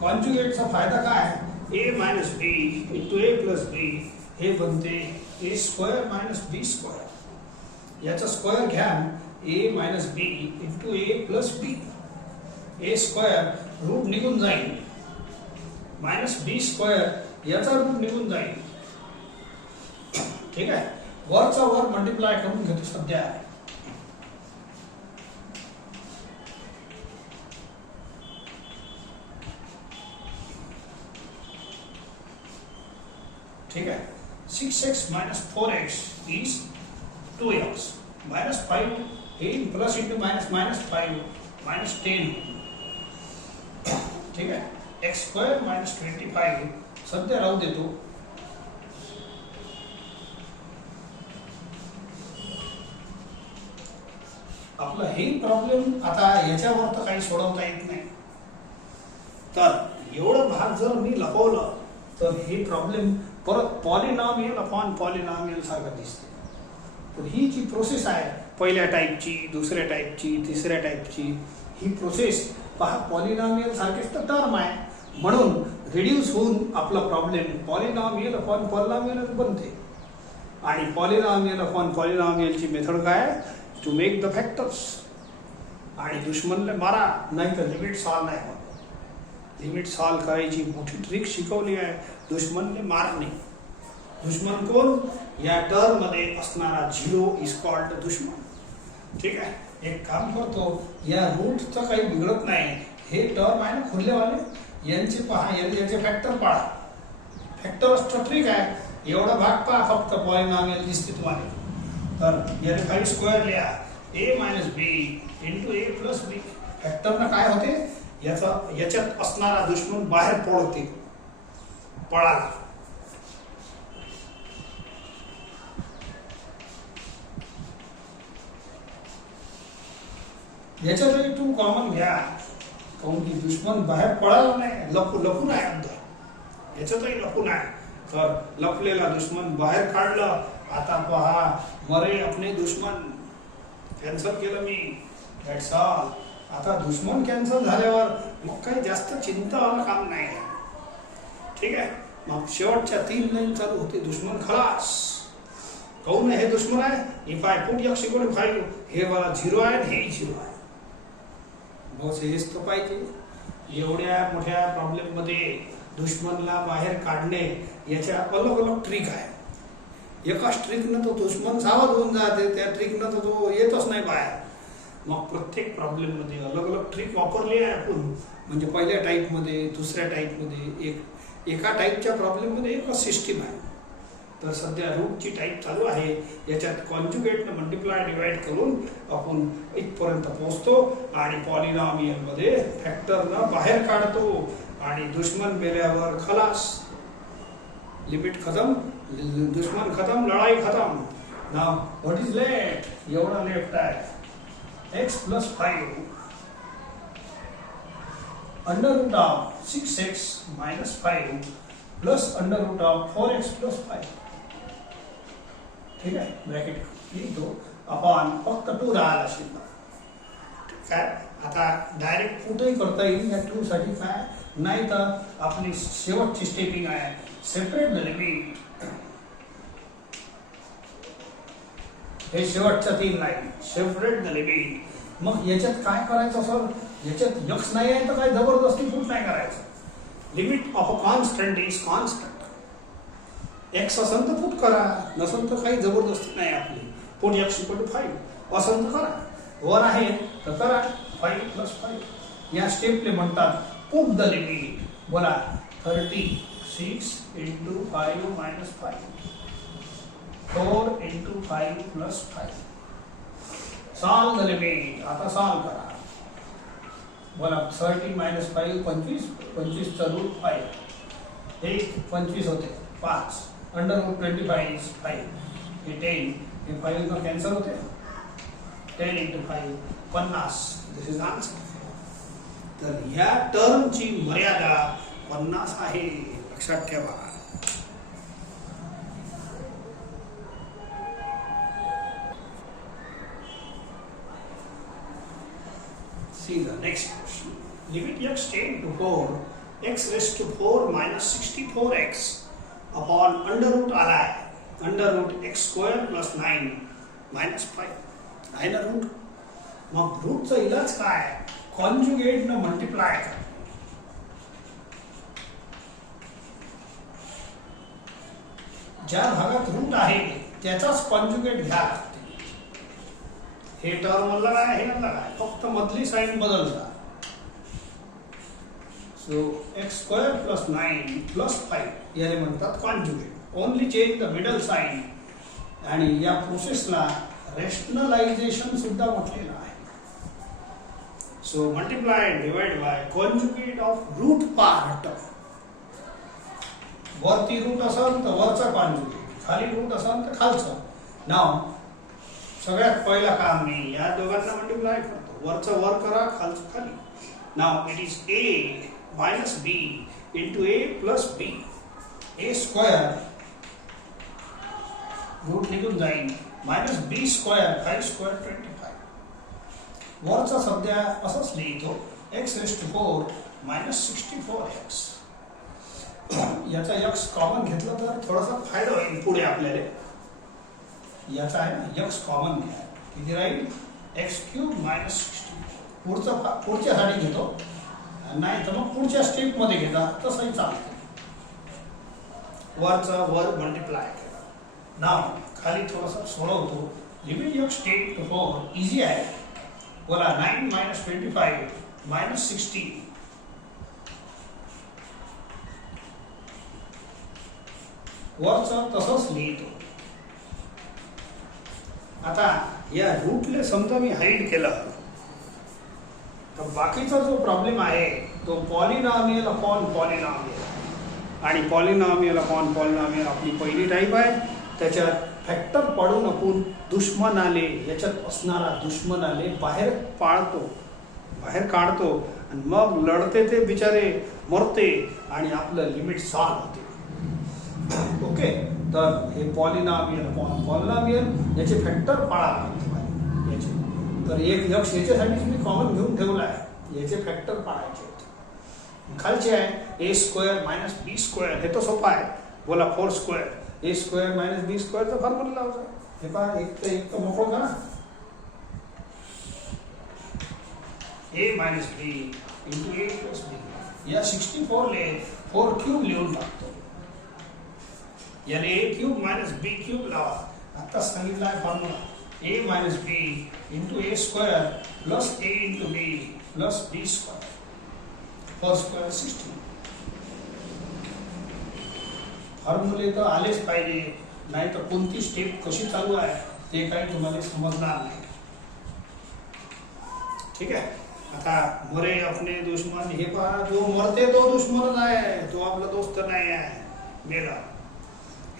कॉन्जुगेटचा फायदा काय? A minus b into a plus b हे बनते a square minus b square. याचा स्क्वेअर घ्या a minus b into a plus b. A square root निघून जाईल मायनस बी स्क्वेअर याचा रूट निघून जाईल. ठीक आहे. वरचा वर मल्टिप्लाय करून घेतो सध्या. ठीक आहे. 6x minus 4x is 2x minus 5 8 plus into minus minus 5 minus 10. ठीक आहे. x square minus 25 सध्या राहू देतो. आपला हे प्रॉब्लेम आता याच्यावर तर काही सोडवता येत नाही. तर एवढं भाग जर मी लपवलं तर हे प्रॉब्लेम परत पॉलिनॉमियल अपॉन पॉलिनॉमियल सारखं दिसते. तर ही जी प्रोसेस आहे पहिल्या टाईपची, दुसऱ्या टाईपची, तिसऱ्या टाईपची, ही प्रोसेस पहा पॉलिनॉमियल सारखेच तर टर्म आहे म्हणून रिड्यूस होऊन आपला प्रॉब्लेम पॉलिनॉमियल अपॉन पॉलिनॉमियल बनते. आणि पॉलिनॉमियल अपॉन पॉलिनॉमियलची मेथड काय? To make the factors. आणि दुश्मनला मारा नाही तर लिमिट सॉल्व नाही होत. लिमिट सॉल्व करायची मोठी ट्रिक शिकवली आहे. दुश्मनने मारणे. दुश्मन कोण? या टर्म मध्ये असणारा झिरो इज कॉल्ड दुश्मन. ठीक आहे. एक काम करतो, या रूटचं काही बिघडत नाही. हे टर्म आहे ना खुरलेवाले यांचे पहा, याचे फॅक्टर पाळा. फॅक्टर्सचा ट्रिक आहे. एवढा भाग पहा फक्त पॉलिनॉमियल दिसते तुम्हाला. तर याने काही स्क्वेअर लिहा ए minus b into a plus बी. फॅक्टरनं काय होते? याच्यात असणारा दुश्मन बाहेर पडते. पळाला. याच्यातही टू कॉमन घ्या काऊन की दुश्मन बाहेर पळाला नाही, लपून आहे अंदर. याच्यातही लपून आहे. तर लपलेला दुश्मन बाहेर काढलं. आता पहा मरे अपने दुश्मन. कॅन्सल केलं मी. That's all. आता दुश्मन कॅन्सल झाल्यावर मग काही जास्त चिंता वाला काम नाही आहे. ठीक आहे. मग शेवटच्या 3 लाईन चालू होते. दुश्मन खलास. काऊन हे दुश्मन आहे? If I put x equal to 5 हे वाला 0 आहे आणि हे 0 आहे. बस हेच तर पाहिजे. एवढ्या मोठ्या प्रॉब्लेम मध्ये दुश्मनला बाहेर काढणे याच्या अलग अलग ट्रिक आहे. एकाच ट्रिकनं तो दुश्मन सावध होऊन जाते, त्या ट्रिकनं तो येतच नाही बाहेर. मग प्रत्येक प्रॉब्लेम मध्ये अलग अलग ट्रिक वापरली आहे आपण. म्हणजे पहिल्या टाईपमध्ये, दुसऱ्या टाईपमध्ये, एका टाईपच्या प्रॉब्लेममध्ये एकच सिस्टीम आहे. तर सध्या रूटची टाईप चालू आहे. याच्यात कॉन्जुगेटनं मल्टिप्लाय डिवाइड करून आपण इथपर्यंत पोहोचतो आणि पॉलिनॉमियलमध्ये फॅक्टरनं बाहेर काढतो आणि दुश्मन मेल्यावर खलास. लिमिट खतम, दुश्मन खतम, लढाई खतम. नाव व्हॉट इज लेफ्ट? एवढा लेफ्ट आहे x plus 5 under root of 6x minus 5 plus under root of 4x plus 5. ठीक आहे. ब्रॅकेट लिहितो अपॉन फक्त 2 राहिला शिल्लक. ठीक आहे. आता डायरेक्ट पुटही करता येईल या 2 साठी. काय नाही तर आपली शेवटची स्टेपिंग आहे सेपरेट द लिमिट. हे शेवटच्या 3 लाईन सेपरेट द लिमिट. मग याच्यात काय करायचं सर? याच्यात x नाही आहे तर काय जबरदस्ती पुट नाही करायचं. Limit of a constant is constant. x असेल तर पुट करा, नसेल तर काही जबरदस्ती नाही आपली. पुट x इक्वल टू 5 असेल तर करा. वर आहे तर करा 5 plus 5. या स्टेपले म्हणतात पुट द लिमिट. बोला 36 into 5 minus 5 4 into 5 plus 5. Solve the limit. आता सॉल्व करा. बोला 30 minus 5 25. 25 चा रूट 5. हे 25 होते 5. Under root 25 is 5. हे 10. हे 5 का कॅन्सल होते. 10 into 5 50. This is answer. तर ह्या टर्मची मर्यादा 50 आहे. लक्षात ठेवा. See the next question. Limit x tend to 4, x raised to 4 minus 64x upon under root ally, under root x square plus 9 minus 5. आहे ना रूट. मग रूटचा इलाज काय? कॉन्जुगेट न मल्टिप्लाय कर. ज्या भागात रूट आहे त्याचाच कॉन्जुगेट घ्या लागते. हे टर्म मधला काय, हे मधला काय, फक्त मधली साइन बदलता. So x square plus 9 plus 5 याला म्हणतात conjugate. Only change the middle sign. आणि या प्रोसेसला रेशनलायझेशन सुद्धा म्हटलेलं आहे. So multiply divide by conjugate of root part. वरती रूट असेल तर वरचा कॉन्जुगेट, खाली रूट असेल तर खालचा. नाव सगळ्यात पहिला काम मी या दोघांना मल्टिप्लाय करतो. वरचं वर करा, खालचं खाली. Now it is a minus b into a plus b. a square root निघून जाईल मायनस बी स्क्वेअर 5 स्क्वेअर 25. वरचा सध्या असंच लिहितो x raised to 4 minus 64x. याचा x कॉमन घेतला तर थोडासा फायदा होईल पुढे आपल्याला. याचा आहे ना x कॉमन घ्या, किती राहील x क्यूब मायनस 64. पुढच्यासाठी घेतो, नाही तर मग पुढच्या स्टेप मध्ये घेता तसंही चालतं. वरचा वर मल्टिप्लाय केला. नाव खाली थोडासा सोडवतो. Limit x take to 4 easy आहे. बोला 9 मायनस 25 मायनस 16. वरचा तसंच लिहितो. आता या रूटले समजा मी हाईड केलं तर बाकीचा जो प्रॉब्लेम आहे तो पॉलिनॉमियल अपॉन पॉलिनॉमियल. आणि पॉलिनॉमियल अपॉन पॉलिनॉमियल आपली पहिली टाईप आहे. त्याच्यात फॅक्टर पाडून आपण दुश्मन आले, याच्यात असणारा दुश्मन आले बाहेर पाळतो, बाहेर काढतो आणि मग लढते ते बिचारे मरते आणि आपलं लिमिट सॉल्व होते. ओके, तर हे पॉलिनॉमियल अपॉन पॉलिनॉमियल याचे फॅक्टर पाळा याचे. तर एक यक्ष याच्यासाठीच मी कॉमन घेऊन ठेवला आहे. याचे फॅक्टर पाळायचे आहेत. खालचे आहे ए स्क्वेअर मायनस बी स्क्वेअर. हे तर सोपा आहे. बोला 4 स्क्वेअर ए स्क्वेअर मायनस बी स्क्वेअरचा फॉर्म्युला लावचा. हे पहा एक तर मोकळं करा. ए minus b into a plus बी. या 64 ले 4 क्यूब लिहून टाकतो. याने ए क्यूब मायनस बी क्यूब लावा. आता सांगितला आहे formula a minus b into a square plus a into b plus b square. 4 square 16. फॉर्म्युले तर आलेच पाहिजे, नाही तर कोणती स्टेप कशी चालू आहे ते काही तुम्हाला समजणार नाही. ठीक आहे. आता मरे अपने दुश्मन. हे पहा, जो मरते तो दुश्मन आहे, तो आपला दोस्त नाही आहे. मेला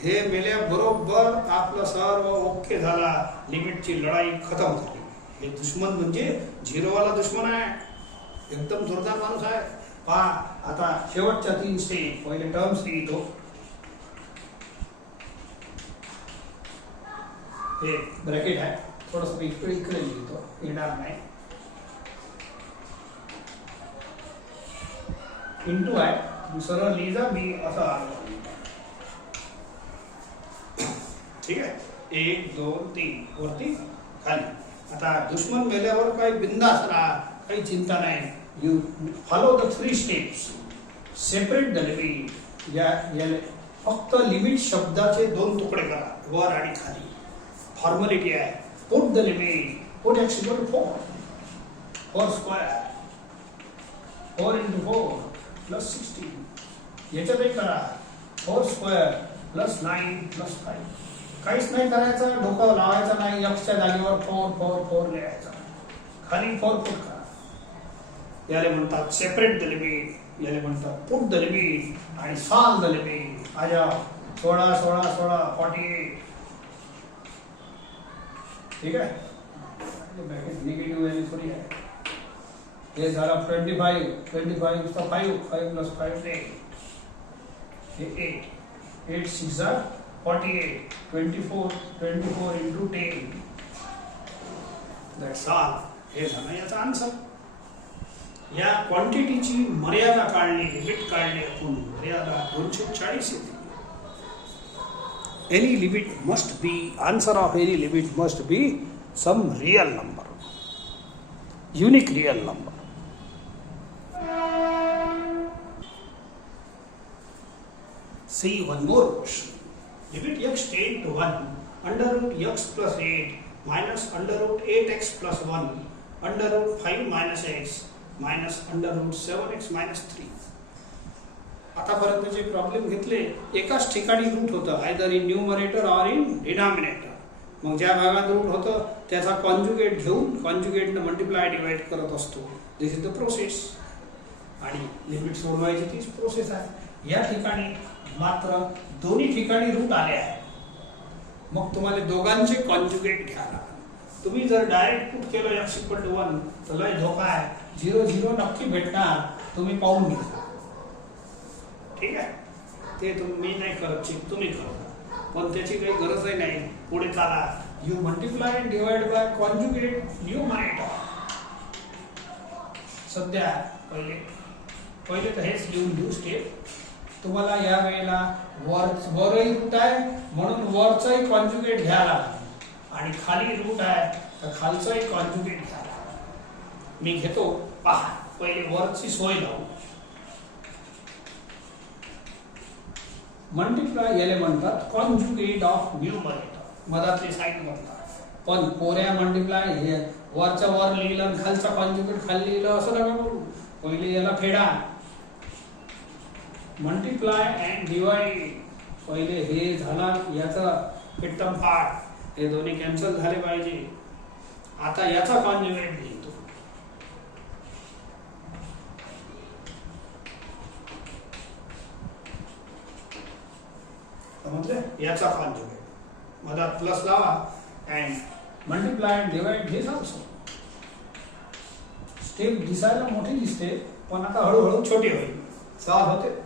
हे मेल्या बरोबर आपलं सर्व ओके झाला. लिमिटची लढाई खतम झाली. हे दुश्मन म्हणजे झिरोवाला दुश्मन आहे. एकदम जोरदार माणूस आहे. पहा आता शेवटच्या 3 स्टेप. पहिले टर्म्स लिहितो. हे ब्रॅकेट आहे, थोडस इकडे लिहितो, येणार नाही. इंटू आहे, सरळ लिहिजा. मी असं आलो. ठीक आहे. 1 2 3 वरती खाली. आता दुश्मन मेल्यावर काही बिंदास राहा, काही चिंता नाही. You follow the 3 steps. Separate the limit. याला फक्त लिमिट शब्दाचे 2 तुकडे करा, वर आणि खाली. फॉर्मॅलिटी आहे. Put the limit. Put x equal to 4 square 4 into 4 plus 16. याच्यातही करा 4 स्क्वेअर प्लस 9 प्लस 5. काहीच नाही करायचं, डोकं लावायचं नाही. यक्षच्या जागेवर 4 4 4 लिहायचा. खाली 4 पुट करा. याला म्हणतात सेपरेट द लिमिट. याला म्हणतात पुट द लिमिट आणि सॉल्व द लिमिट. आ जाओ 16 16 16 48. ठीक आहे. निगेटिव्ह व्हॅल्यू थोडी आहे. हे झाला 25 25 चा 5 5 प्लस 5 8. हे 8 8 6 48 24 24 into 10. That's all. हे झालं याचा आन्सर. या क्वांटिटीची मर्यादा काढली, लिमिट काढली आपण, मर्यादा 240 येते. Any limit must be, answer of any limit must be some real number, unique real number. See one more question. Limit x tend to 1, under root x plus 8 minus under root 8x plus 1, under root 5 minus x minus under root 7x minus 3. आतापर्यंत जे problem घेतले एकाच ठिकाणी route होतं, either in numerator or in denominator. मग ज्या भागात route होतं त्याचा कॉन्जुगेट घेऊन कॉन्जुगेटनं मल्टिप्लाय डिवाइड करत असतो. दिस इज द प्रोसेस. आणि लिमिट सोडवायची तीच प्रोसेस आहे. या ठिकाणी मात्र दोन्ही ठिकाणी रूट आले आहे. मग तुम्हाला दोघांचे कॉन्जुगेट घ्यायला. तुम्ही जर डायरेक्ट पुट केलं x = 1 तर लय धोका आहे. 0 0 नक्की भेटणार, तुम्ही पाहून घ्या. ठीक आहे, ते तुम्ही नाही करत, तुम्ही करता, पण त्याची काही गरजही नाही. पुढे चाला. You multiply and divide by conjugate numerator. सध्या पहिले तर हेच लिहून घेऊ स्टेप. तुम्हाला या वेळेला वरही रूट आहे म्हणून वरचाही कॉन्जुगेट घ्यायला लागेल आणि खाली रूट आहे तर खालचाही कॉन्जुगेट घ्यायला लागेल. मी घेतो, पहा. पहिले वरची सोय लावू. मल्टिप्लाय याला म्हणतात कॉन्जुगेट ऑफ न्यूमरेटर, मधातली साईड म्हणतात. पण कोऱ्या मल्टिप्लाय हे वरच्या वर लिहिलं आणि खालचा कॉन्जुगेट खाली लिहिलं असं नका करू. पहिले याला फेडा. Multiply and divide. पहिले हे झाला याचा फिट्टम पार्ट, हे दोन्ही कॅन्सल झाले पाहिजे. आता याचा कॉन्जुगेट लिहितो. समजले? याचा कॉन्जुगेट मधात प्लस लावा अँड मल्टिप्लाय अँड डिवाइड हे ऑल्सो. स्टेप दिसायला मोठी दिसते पण आता हळूहळू छोटी होईल. सॉल्व होते.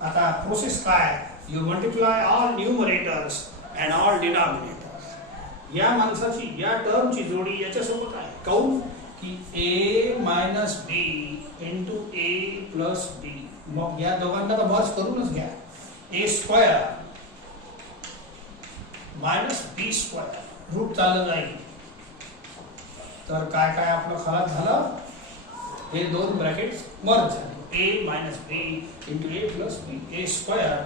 आता प्रोसेस काय? You multiply all numerators and all denominators. या माणसाची या टर्मची जोडी याच्यासोबत आहे. काऊन की a minus b into a plus b. मग या दोघांना तर मर्ज करूनच घ्या. a square minus b square root चालत जाईल. तर काय काय आपलं खराब झालं? हे दोन ब्रॅकेट्स मर्ज झाले. a minus b into a plus b. a square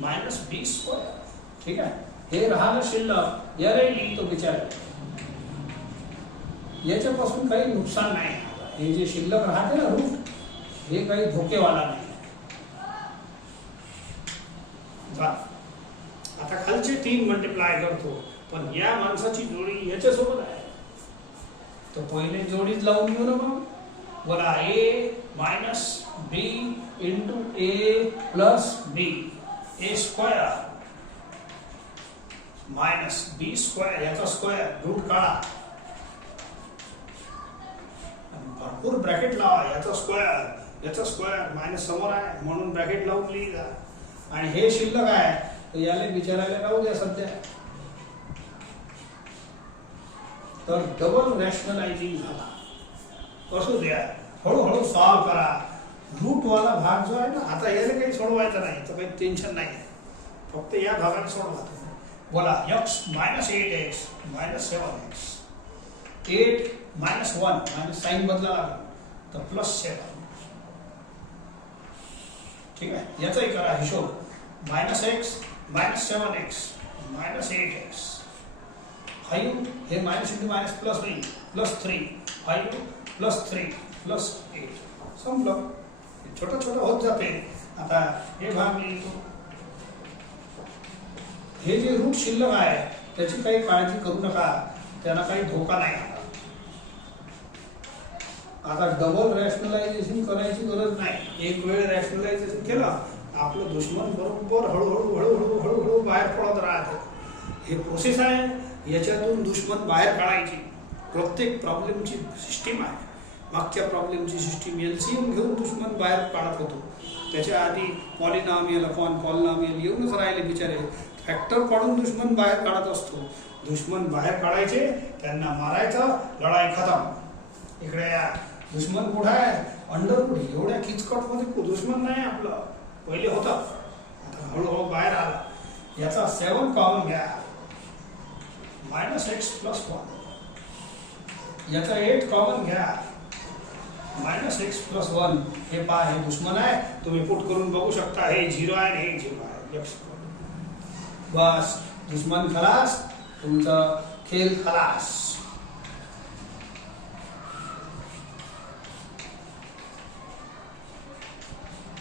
minus b square. ठीक आहे. हे राहिलं शिल्लक. याला लिहितो बिचारा. याच्यापासून काही नुकसान नाही. हे जे शिल्लक राहते ना रूट, हे काही धोकेवाला नाही. आता खालचे 3 मल्टिप्लाय करतो, पण या माणसाची जोडी याच्यासोबत आहे. तर पहिले जोडीच लावून घेऊ ना. मग बोला a minus b into a plus b. a square minus b square, याचा स्क्वेअर रूट काढा. भरपूर ब्रॅकेट लावा. याचा स्क्वेअर मायनस समोर आहे म्हणून ब्रॅकेट लावून लिहिला. आणि हे शिल्लक आहे तर याला विचारायला राहू द्या सध्या. तर डबल रॅशनलायझिंग झाला. असू द्या, हळूहळू सॉल्व करा. रूट वाला भाग जो आहे ना, आता याला काही सोडवायचं नाही, तर काही टेन्शन नाही. फक्त या भागात सोडवा. बोला x minus 8x minus 7x. 8 minus 1 minus sign बदला लागेल तर प्लस 7. ठीक आहे. याचाही करा हिशोब. Minus x minus 7x minus 8x. 5 हे मायनस इंटू मायनस प्लस होईल. प्लस 3. 5 plus 3 plus 8. संपलं. छोटं छोटं होत जाते. आता हे भाग लिहितो. हे जे रूट शिल्लक आहे त्याची काही काळजी करू नका, त्यांना काही धोका नाही. आता डबल रॅशनलायझेशन करायची गरज नाही. एक वेळ रॅशनलायझेशन केलं, आपलं दुश्मन बरोबर हळूहळू हळूहळू हळूहळू बाहेर पडत राहते. हे प्रोसेस आहे. याच्यातून दुश्मन बाहेर काढायची. प्रत्येक प्रॉब्लेमची सिस्टीम आहे. मागच्या प्रॉब्लेमची सिस्टीम एलसीएम घेऊन दुश्मन बाहेर काढत होतो. त्याच्या आधी पॉलिनॉमियल अपॉन पॉलिनॉमियल येऊनच राहिले बिचारे. फॅक्टर काढून दुश्मन बाहेर काढत असतो. दुश्मन बाहेर काढायचे, त्यांना मारायचं, लढाई खतम. इकडे या. दुश्मन कुठं आहे? अंडरवूड. एवढ्या किचकट मध्ये दुश्मन नाही आपलं, पहिले होता, आता हळूहळू बाहेर आला. याचा 7 कॉमन घ्या, -x + 1. याचा 8 कॉमन घ्या, -x + 1. हे पहा, हे दुश्मन आहे. तुम्ही पुट करून बघू शकता, हे 0 आहे आणि हे 0 आहे. बस, दुश्मन खलास, तुमचा खेळ खलास.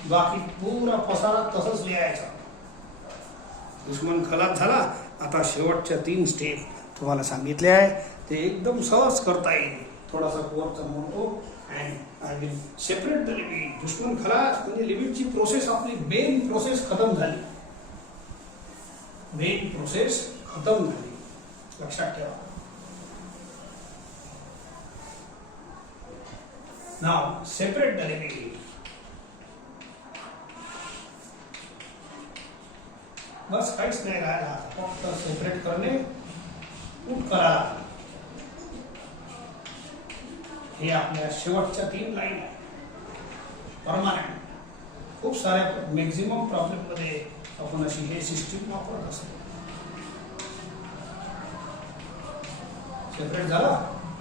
बाकी पूरा पसारा तसंच लिहायचा. दुश्मन खलास झाला. आता शेवटच्या 3 स्टेप तुम्हाला सांगितले आहे, ते एकदम सहज करता येईल. थोडासा कोरचा म्हणतो and I will separate the limit. दुश्मन खलास म्हणजे लिमिटची प्रोसेस, आपली मेन प्रोसेस खतम झाली. मेन प्रोसेस खतम झाली, लक्षात ठेवा. नाव सेपरेट द लिमिट. बस काहीच नाही राहिला, फक्त सेपरेट करणे, पुट करा. हे आपल्या शेवटच्या 3 लाईन आहे, परमानंट. खूप साऱ्या मॅक्झिमम प्रॉब्लेम मध्ये आपण अशी हे सिस्टीम वापरत असतो. सेपरेट झाला,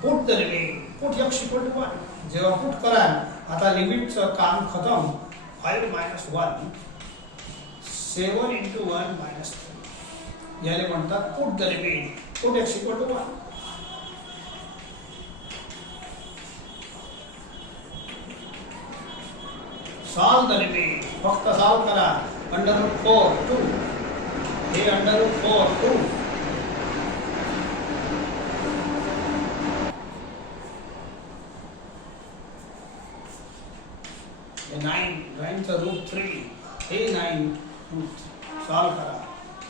put the limit. Put x = 1. जेव्हा पुट कराल, आता लिमिटचं काम खतम. 5 - 1, 7 × 1 - 3. याला म्हणतात put the limit. Put x = 1. Solve the limit. फक्त सॉल्व करा. √4 2. हे √4 2. हे 9 चा √3. हे 9 सॉल्व करा.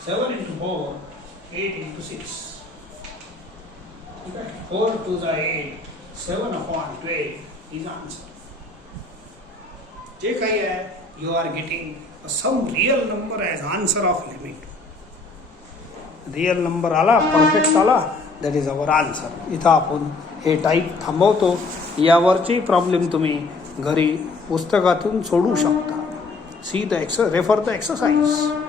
7 × 4 8 × 6. ठीक आहे. 4 2 = 8. 7/12 is answer. जे काही आहे, you are getting some real number as answer of limit. Real number आला, परफेक्ट आला, दॅट इज अवर आन्सर. इथं आपण हे टाईप थांबवतो. यावरची प्रॉब्लेम तुम्ही घरी पुस्तकातून सोडू शकता. Refer the exercise.